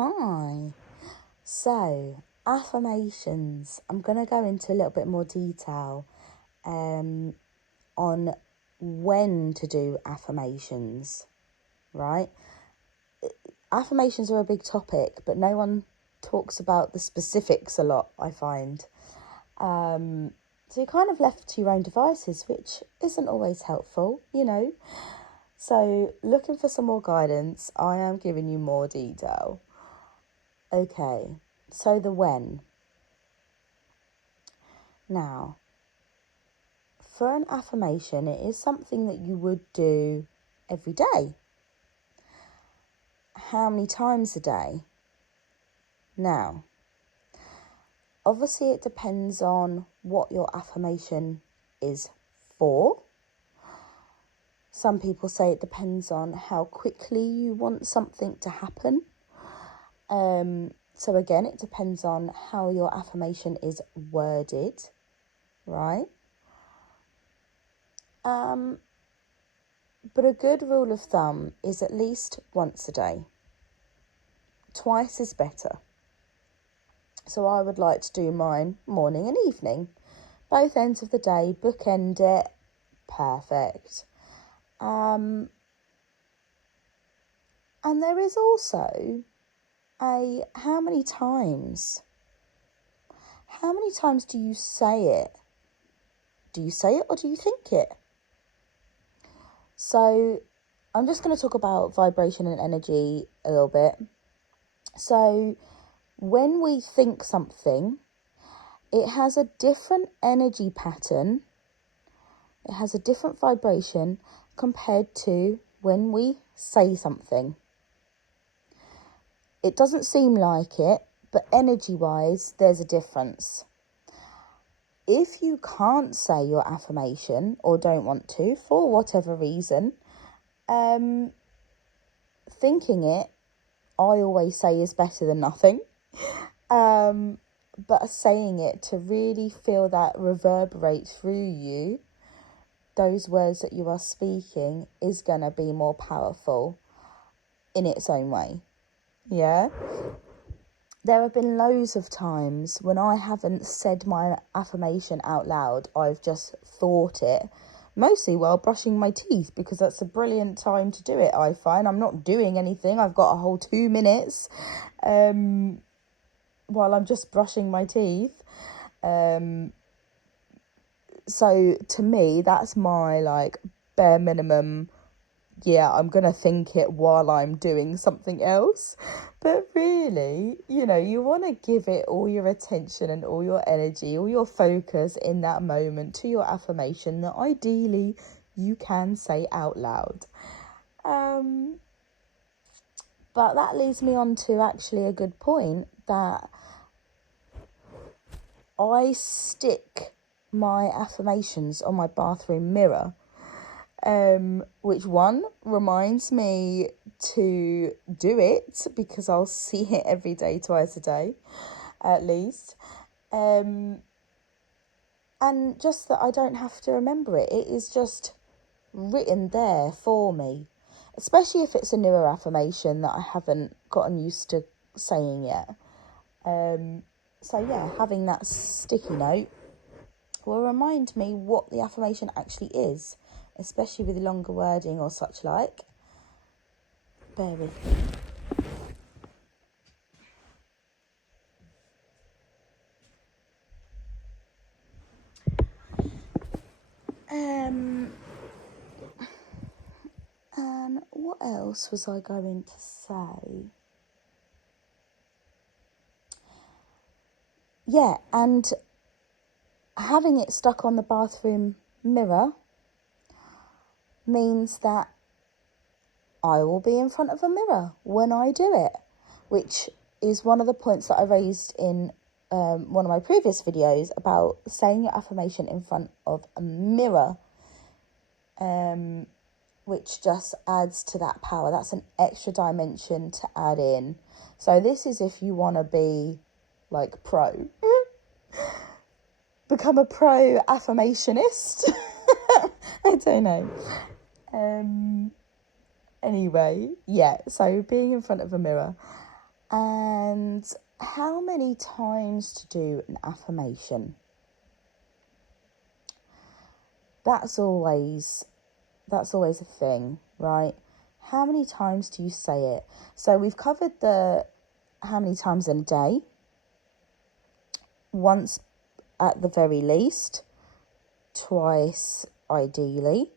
Hi. So, affirmations. I'm going to go into a little bit more detail on when to do affirmations, right? Affirmations are a big topic, but no one talks about the specifics a lot, I find. So you're kind of left to your own devices, which isn't always helpful, So, looking for some more guidance, I am giving you more detail. Okay, so the when. Now, for an affirmation, it is something that you would do every day. How many times a day? Now, obviously it depends on what your affirmation is for. Some people say it depends on how quickly you want something to happen. So again, it depends on how your affirmation is worded, right? But a good rule of thumb is at least once a day. Twice is better. So I would like to do mine morning and evening. Both ends of the day, bookend it. Perfect. And there is also how many times? How many times do you say it? Do you say it or do you think it? So I'm just going to talk about vibration and energy a little bit. So when we think something, it has a different energy pattern. It has a different vibration compared to when we say something. It doesn't seem like it, but energy-wise, there's a difference. If you can't say your affirmation or don't want to, for whatever reason, thinking it, I always say, is better than nothing. But saying it to really feel that reverberate through you, those words that you are speaking, is going to be more powerful in its own way. Yeah? There have been loads of times when I haven't said my affirmation out loud. I've just thought it, mostly while brushing my teeth, because that's a brilliant time to do it, I find. I'm not doing anything. I've got a whole 2 minutes while I'm just brushing my teeth. So to me, that's my bare minimum. Yeah, I'm going to think it while I'm doing something else. But really, you want to give it all your attention and all your energy, all your focus in that moment to your affirmation that ideally you can say out loud. But that leads me on to actually a good point, that I stick my affirmations on my bathroom mirror. Which one reminds me to do it, because I'll see it every day, twice a day, at least. And just that I don't have to remember it. It is just written there for me, especially if it's a newer affirmation that I haven't gotten used to saying yet. So yeah, having that sticky note will remind me what the affirmation actually is, especially with longer wording or such like. Bear with me. And what else was I going to say? Yeah, and having it stuck on the bathroom mirror means that I will be in front of a mirror when I do it, which is one of the points that I raised in one of my previous videos about saying your affirmation in front of a mirror, which just adds to that power. That's an extra dimension to add in. So this is if you want to be pro. Become a pro affirmationist. I don't know. Anyway, yeah, so being in front of a mirror. And how many times to do an affirmation? That's always a thing, right? How many times do you say it? So we've covered the how many times in a day, once at the very least, twice ideally,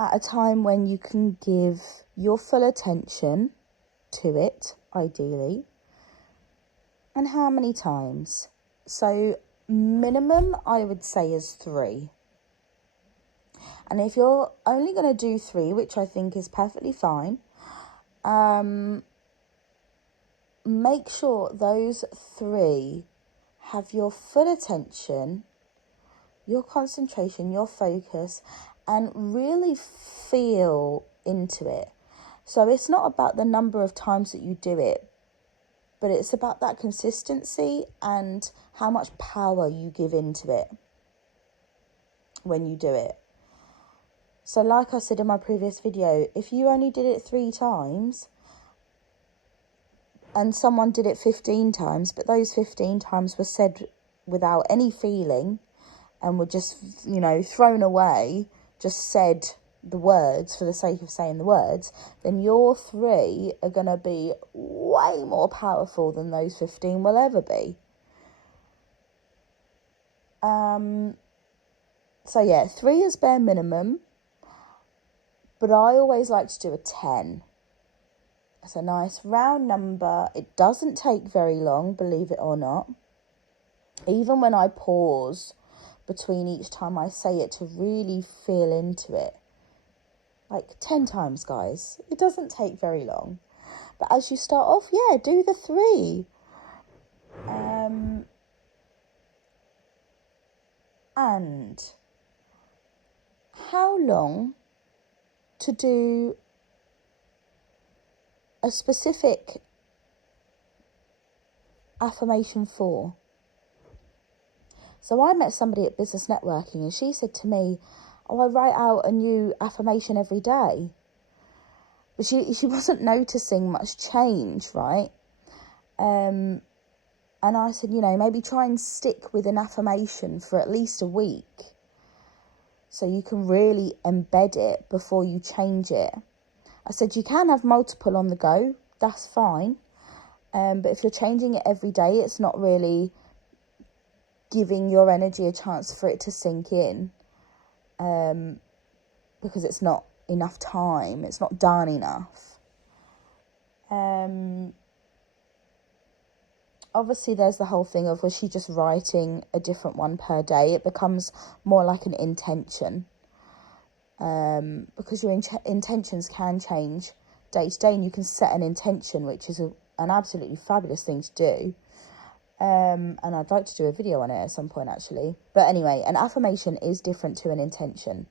at a time when you can give your full attention to it, ideally, and how many times. So minimum, I would say, is 3. And if you're only going to do 3, which I think is perfectly fine, make sure those 3 have your full attention, your concentration, your focus, and really feel into it. So it's not about the number of times that you do it, but it's about that consistency and how much power you give into it when you do it. So like I said in my previous video, if you only did it 3 times and someone did it 15 times, but those 15 times were said without any feeling and were just, thrown away, just said the words for the sake of saying the words, then your 3 are going to be way more powerful than those 15 will ever be. So yeah, 3 is bare minimum, but I always like to do a 10. It's a nice round number. It doesn't take very long, believe it or not. Even when I pause between each time I say it to really feel into it. Like 10 times, guys. It doesn't take very long. But as you start off, do the 3. And how long to do a specific affirmation for? So I met somebody at business networking and she said to me, I write out a new affirmation every day. But she wasn't noticing much change, right? And I said, maybe try and stick with an affirmation for at least a week so you can really embed it before you change it. I said, you can have multiple on the go, that's fine. But if you're changing it every day, it's not really giving your energy a chance for it to sink in, because it's not enough time, it's not done enough. Obviously there's the whole thing of, was she just writing a different one per day? It becomes more like an intention, because your intentions can change day to day, and you can set an intention, which is an absolutely fabulous thing to do. And I'd like to do a video on it at some point, actually. But anyway, an affirmation is different to an intention.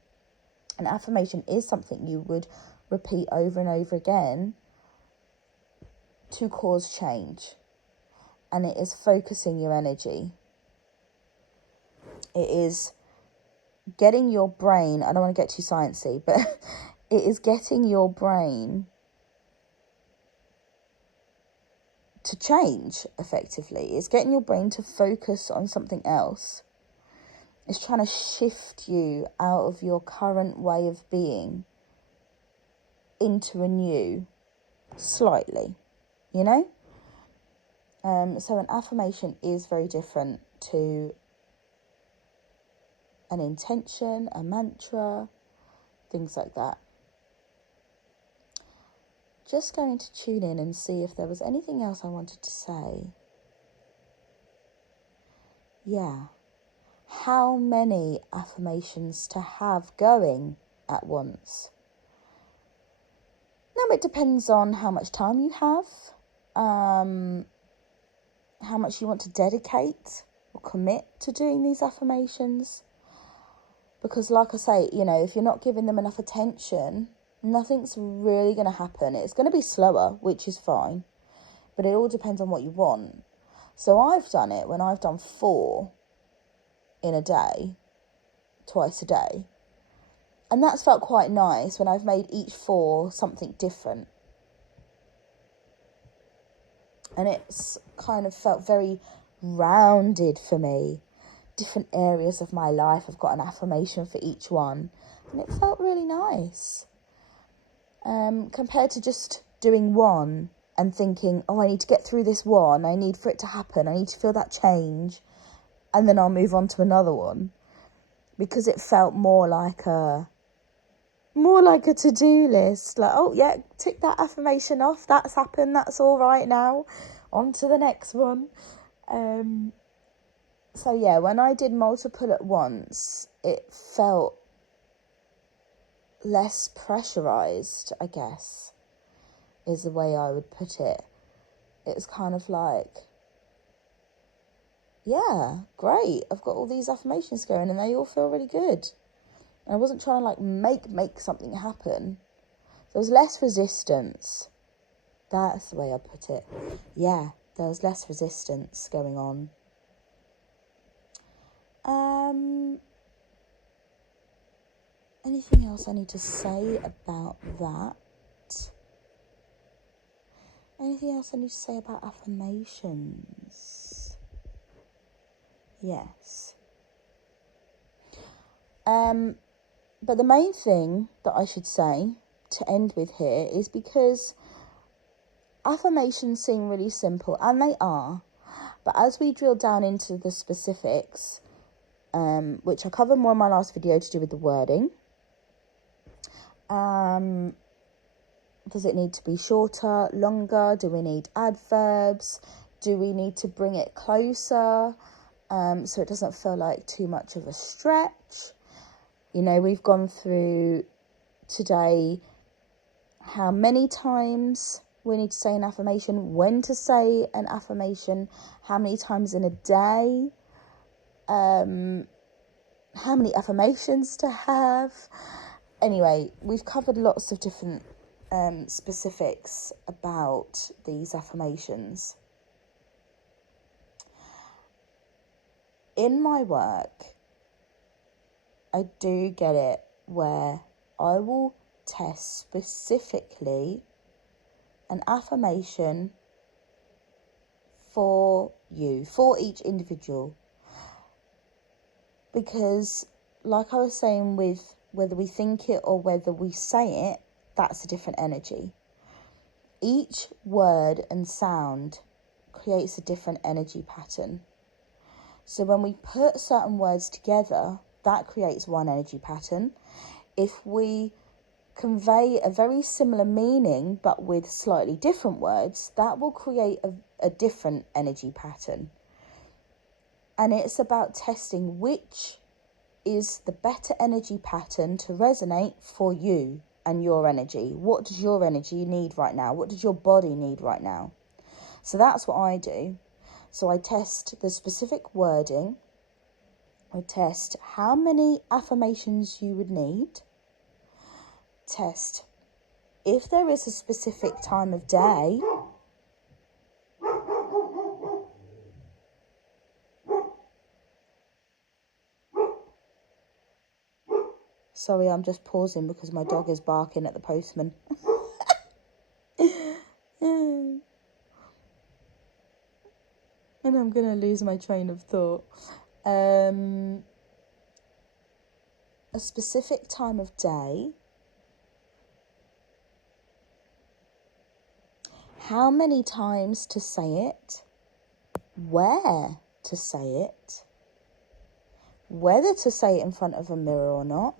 An affirmation is something you would repeat over and over again to cause change. And it is focusing your energy. It is getting your brain, I don't want to get too sciencey, but it is getting your brain to change, effectively. It's getting your brain to focus on something else. It's trying to shift you out of your current way of being into a new, slightly, So an affirmation is very different to an intention, a mantra, things like that. Just going to tune in and see if there was anything else I wanted to say. Yeah. How many affirmations to have going at once? Now, it depends on how much time you have, how much you want to dedicate or commit to doing these affirmations. Because like I say, if you're not giving them enough attention, nothing's really going to happen. It's going to be slower, which is fine, but it all depends on what you want. So I've done it when I've done 4 in a day, twice a day. And that's felt quite nice when I've made each 4 something different. And it's kind of felt very rounded for me. Different areas of my life, I've got an affirmation for each one. And it felt really nice. Compared to just doing one and thinking, oh, I need to get through this one. I need for it to happen. I need to feel that change. And then I'll move on to another one. Because it felt more like a to-do list. Like, oh, yeah, tick that affirmation off. That's happened. That's all right now. On to the next one. So, yeah, when I did multiple at once, it felt less pressurized, I guess, is the way I would put it. It's kind of like, yeah, great. I've got all these affirmations going and they all feel really good. And I wasn't trying to like make something happen. There was less resistance. That's the way I put it. Yeah, there was less resistance going on. Anything else I need to say about that? Anything else I need to say about affirmations? Yes. But the main thing that I should say to end with here is because affirmations seem really simple, and they are, but as we drill down into the specifics, which I covered more in my last video to do with the wording, does it need to be shorter, longer? Do we need adverbs? Do we need to bring it closer so it doesn't feel like too much of a stretch? You know, we've gone through today how many times we need to say an affirmation, when to say an affirmation, how many times in a day, how many affirmations to have. Anyway, we've covered lots of different specifics about these affirmations. In my work, I do get it where I will test specifically an affirmation for you, for each individual. Because, like I was saying, with whether we think it or whether we say it, that's a different energy. Each word and sound creates a different energy pattern. So when we put certain words together, that creates one energy pattern. If we convey a very similar meaning but with slightly different words, that will create a different energy pattern. And it's about testing which is the better energy pattern to resonate for you and your energy. What does your energy need right now? What does your body need right now? So that's what I do. So I test the specific wording. I test how many affirmations you would need. Test if there is a specific time of day. Sorry, I'm just pausing because my dog is barking at the postman. And I'm going to lose my train of thought. A specific time of day. How many times to say it. Where to say it. Whether to say it in front of a mirror or not.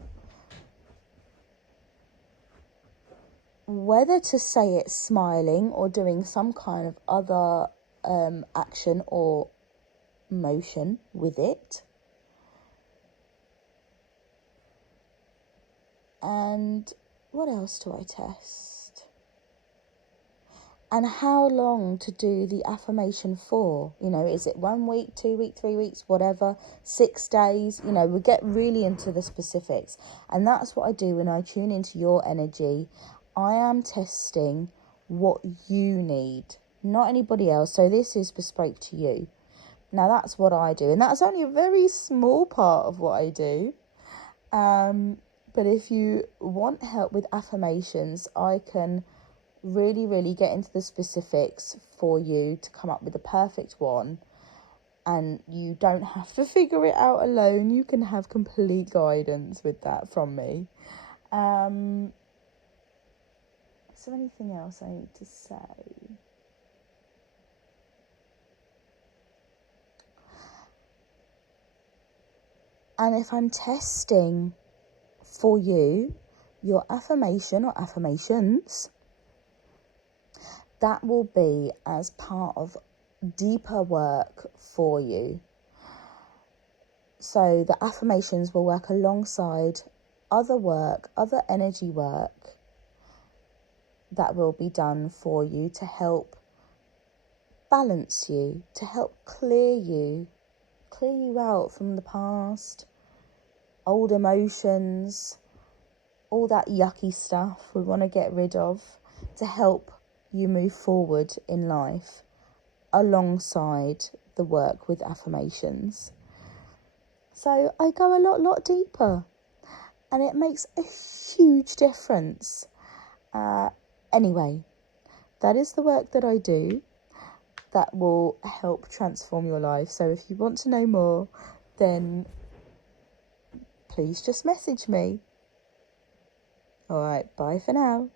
Whether to say it smiling or doing some kind of other action or motion with it. And what else do I test? And how long to do the affirmation for? You know, is it 1 week, 2 weeks, 3 weeks, whatever, 6 days? You know, we get really into the specifics. And that's what I do when I tune into your energy. I am testing what you need, not anybody else. So this is bespoke to you. Now that's what I do. And that's only a very small part of what I do. But if you want help with affirmations, I can really get into the specifics for you to come up with the perfect one. And you don't have to figure it out alone. You can have complete guidance with that from me. Is there anything else I need to say? And if I'm testing for you your affirmation or affirmations, that will be as part of deeper work for you. So the affirmations will work alongside other work, other energy work that will be done for you to help balance you, to help clear you out from the past, old emotions, all that yucky stuff we want to get rid of, to help you move forward in life alongside the work with affirmations. So I go a lot deeper, and it makes a huge difference. Anyway, that is the work that I do that will help transform your life. So if you want to know more, then please just message me. All right, bye for now.